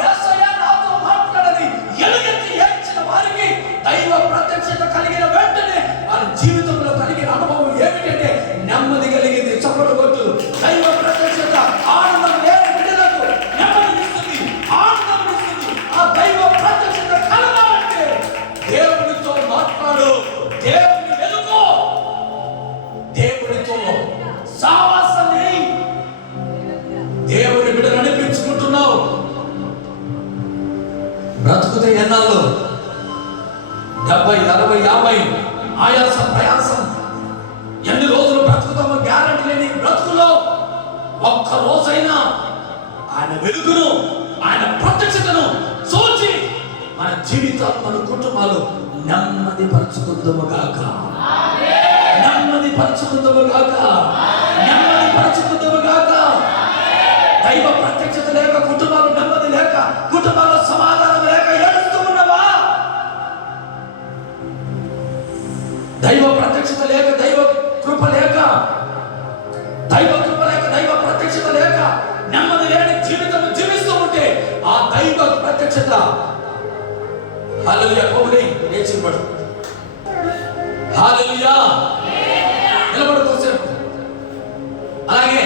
యేసయ్యా నాతో మాట్లాడని ఎలుగెత్తి ఏడ్చిన వారికి దైవ ప్రత్యక్షత కలిగిన వెంటనే వారి జీవితంలో కలిగిన అనుభవం ఏమిటంటే నెమ్మది కలిగింది. చప్పట్లు కొట్టు. దైవ ప్రత్యక్షత ఆనందం లేని బిడ్డలకు నెమ్మదినిస్తుంది, ఆనందమిస్తుంది. ఆ దైవ ప్రత్యక్షత కలగాలంటే దేవునితో మాట్లాడు, దేవుని వెలుగు, దేవునితో సావాసాన్ని దేవుని బిడ్డలు అనిపించుకుంటున్నావు. బ్రతుకుతే ఎన్నాళ్ళు? 70, 60, 50 ఆయాసం, ప్రయాసం. ఎన్ని రోజులు బ్రతుకుతామో గ్యారంటీ లేని బ్రతుకులో ఒక్క రోజైనా ఆయన వెలుగును, ఆయన ప్రత్యక్షతను చూచి మన జీవితాలు, మన కుటుంబాలు నెమ్మది పరుచుకుందాము గాక. నెమ్మది పరుచుకుందాము గాక. నెమ్మది పరుచుకుందాము గాక. దైవ ప్రత్యక్షత లేక కుటుంబాలు నెమ్మది లేక, కుటుంబాల సమాధానం లేక ఏడుస్తూ ఉన్నవా? దైవ ప్రత్యక్షత లేక, దైవ కృప లేక, దైవ ప్రత్యక్షత లేక నెమ్మది లేని జీవితం జీవిస్తూ ఉంటే ఆ దైవ ప్రత్యక్షత హల్లెలూయా పౌలే నేర్చుకోడు. హల్లెలూయా. నిలబడు కోసేపు. అలాగే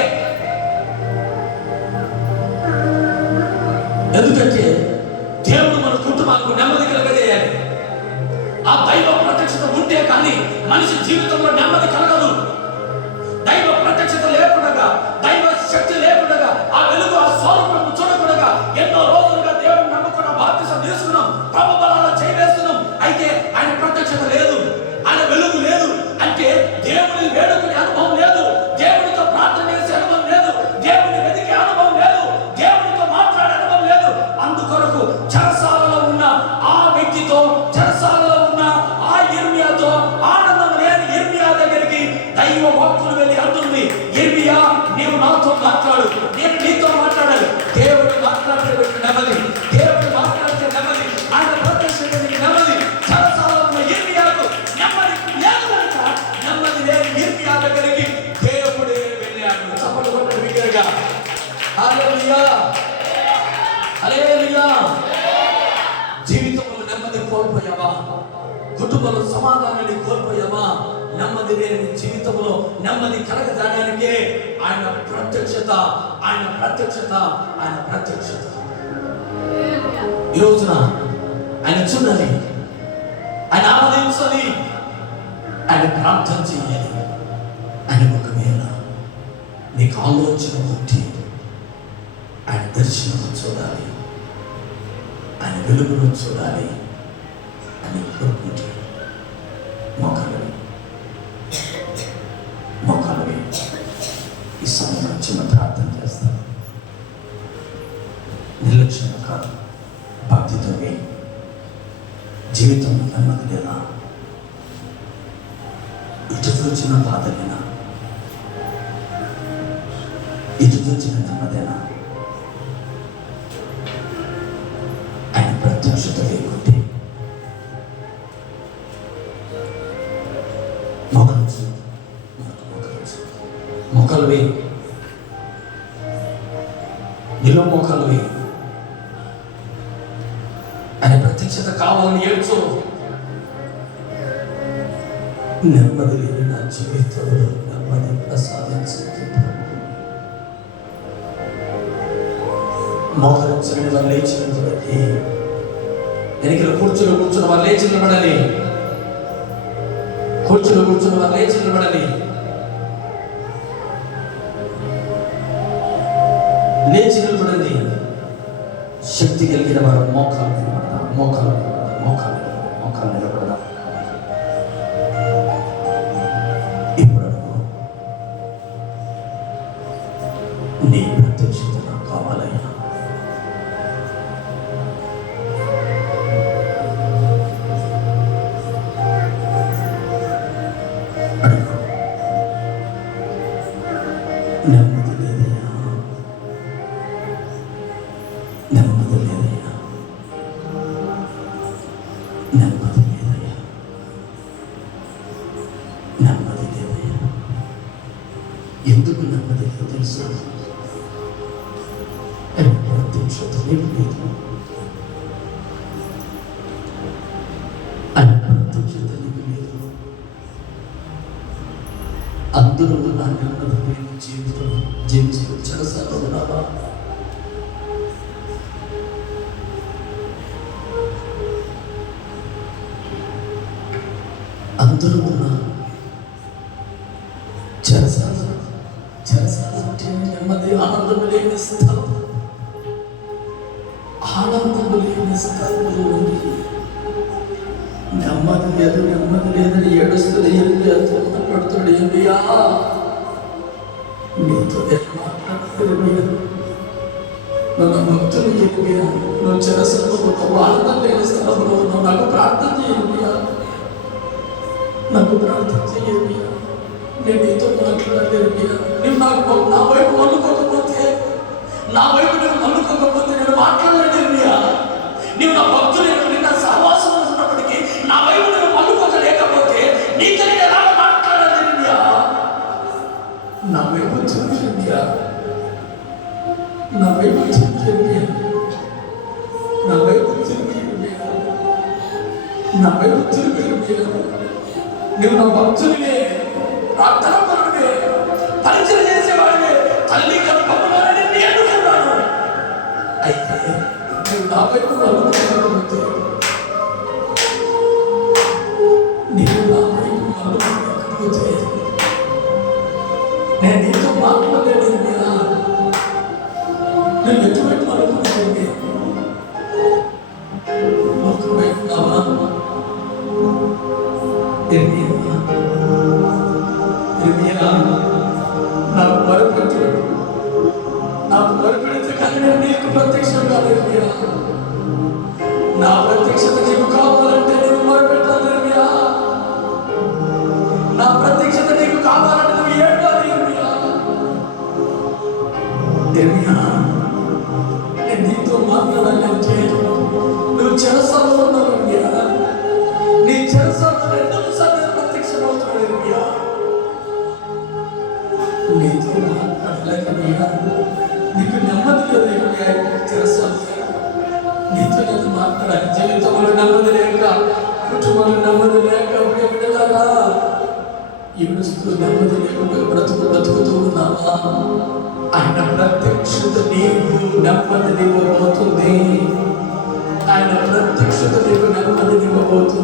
ఎందుకంటే దేవుడు మన కుటుంబానికి నెమ్మది కలగజేయాలి. ఆ దైవ ప్రత్యక్షత ఉంటే కానీ మనిషి జీవితంలో నెమ్మది కలగదు. దైవ ప్రత్యక్షత లేకుండా, దైవ శక్తి లేకుండా, ఆ వెలుగు, ఆ స్వరూపం చూడకుండా ఎన్నో రోజులుగా దేవుడిని నమ్ముకున్న, బాప్తిసం తీసుకున్నాం, ప్రభు బలాలు చేయవేస్తున్నాం. అయితే ఆయన ప్రత్యక్షత లేదు, ఆయన వెలుగు లేదు. అంటే దేవుని వేడుకునే అనుభవం లేదు, దేవునితో ప్రార్థన చేసే అనుభవం లేదు, దేవుని వెతికే అనుభవం లేదు, దేవునితో మాట్లాడే అనుభవం లేదు. అందుకొరకు చెరసాలలో ఉన్న ఆ వ్యక్తితో, చెరసాలలో ఉన్న ఆ ఇర్మియాతో ఆనందం లేని ఇర్మియా దగ్గరికి దైవ భక్తులు వెళ్ళి అంటుంది, ఇర్మియా నీవు నాతో మాట్లాడు, నేను నీతో మాట్లాడాలి. దేవుడు మాట్లాడితే నెమ్మది, దేవుడు మాట్లాడితే నెమ్మది, ఆయన ప్రత్యక్షత నెమ్మది. చెరసాలలో ఉన్న ఇర్మియాకు నెమ్మది లేదు కనుక నెమ్మది లేని ఇర్మియా దగ్గరికి దేవుడే వెళ్ళాడు. చప్పట్లు కొట్టండి బిగ్గరగా. హల్లెలూయా, హల్లెలూయా. జీవితంలో నెమ్మది కోల్పోయావా? కుటుంబంలో సమాధానాన్ని కోల్పోయావా? నెమ్మది లేని జీవితంలో నెమ్మది కలగజాడానికే ఆయన ప్రత్యక్షత, ఆయన ప్రత్యక్షత, ఆయన ప్రత్యక్షత. ఈ రోజున ఆయన చూడాలి, ఆయన ఆరాధించాలి, ఆయన ప్రార్థన చేయాలి. ఆయన ఒకవేళ నీకు ఆలోచన ఉంటే ఆయన దర్శనం చూడాలి, ఆయన వెలుగును చూడాలి అని కోరుకుంటే మోకాలు ఈ సమయంలో చిన్న ప్రార్థన చేస్తాను. నిర్లక్ష్యంగా కాదు, భక్తితో జీవితంలో నెమ్మది లేదా, ఇటు చూచిన బాధలేనా, ఇటు చూచిన నెమ్మదేనా, ఆయన ప్రత్యక్షత లేకుంటే మొక్కలు వేయి, నిలో మొక్కలు వేయి. ఆయన ప్రత్యక్షత కావాలని ఏడ్చు. నెమ్మది లేని నా జీవితంలో నెమ్మది ప్రసాదించింది. మోకరించని వాళ్ళు లేచి నిలబడాలి, వెనకల కూర్చున్న వాళ్ళు లేచి నిలబడాలి, కూర్చున్న వాళ్ళు లేచి నిలబడాలి. లేచి నిలబడండి. శక్తి కలిగిన వారు మోకాలు నిలబడదాం, మోకాలు నిలబడదాం. ఇప్పుడు నీ ప్రత్యక్షత నాకు కావాలయ్యా. నెమ్మది లేదయ్యా, నెమ్మది లేదయ్యా, నెమ్మది లేదయ్యా, నెమ్మది లేదయ్యా. ఎందుకు నెమ్మది లేదు తెలుసా? ప్రత్యక్షత లేదు, ప్రత్యక్షత లేదు. అందరూ నా నెమ్మది లేని జీవితం జీవించడం చెరసాలు ఉన్నావా? అందరూ ఉన్నారు. చెరసాల అంటే నెమ్మది, ఆనందం లేని స్థలం, ఆనందం లేని స్థలంలో ఉంది. నెమ్మది లేదని ఏడుస్తుంది. ఎంబియాతో మాట్లాడుతాడు. ఎంబియా నీతో మాట్లాడతాడు. నన్ను భక్తులు ఎంబియా, నువ్వు చెరసాలలో ఉన్నావు, ఆనందం లేని స్థలంలో ఉన్నావు. నాకు ప్రార్థన చేయండియా, నాకు ప్రార్థన చేయండి. నేను నీతో మాట్లాడలేను. నువ్వు నా వైపు మల్లుకోకపోతే నేను మాట్లాడలేను. నీవు నా భక్తులు నిన్న సహవాసం ఉన్నప్పటికీ నా వైపు నువ్వు మల్లుకోలేకపోతే నీతో నేను ఎలా మాట్లాడలేను? నా వైపు చూపించా, నా వైపు చూపించండి, నా వైపు చూపించండి, నా వైపు చూపించండి. నువ్వు నా భక్తుడివే, ప్రార్థనాపరుడివే, పరిచయం చేసేవాడివే, తల్లి గర్భంలోనే నేను ఉన్నాను. అయితే నువ్వు నా వైపు మలుపుకోకపోతే, నీవు నా వైపు మలుపుకోకపోతే నేను నీతో మాట్లాడలేదు. నేను ఎటువంటి మలుపుకోండి ఒకవైపు కావా నాకు మరుపెట్టాడు. నాకు మరుపెడితే కానీ నేను నీకు ప్రత్యక్షం కాలేదు. నా ప్రత్యక్షత నీకు కావాలంటే నేను మరుపెట్టాలి. నా ప్రత్యక్షత నీకు కావాలంటే నువ్వు ఏడాలి. నేను నీతో మాట్లాడాలంటే నువ్వు చెరసాలలో ఉన్నావు. నీ చెరసాలలో రెండవ సార్లు ప్రత్యక్షం అవుతున్నాడు. నీతో మాట్లాడలేకపోయా, నీకు నెమ్మది లేదు. చెరసాలు నీతో నేను మాట్లాడాలి. జీవితంలో నెమ్మది లేక, కుటుంబంలో నెమ్మది లేక బిడ్డలారా ఏడుస్తూ నెమ్మది లేకపోయి బ్రతుకుతూ ఉన్నావా? ఆయన ప్రత్యక్షత నీకు నెమ్మదినివ్వబోతుంది. ఆయన ప్రత్యక్షత నీకు నెమ్మదినివ్వబోతుంది.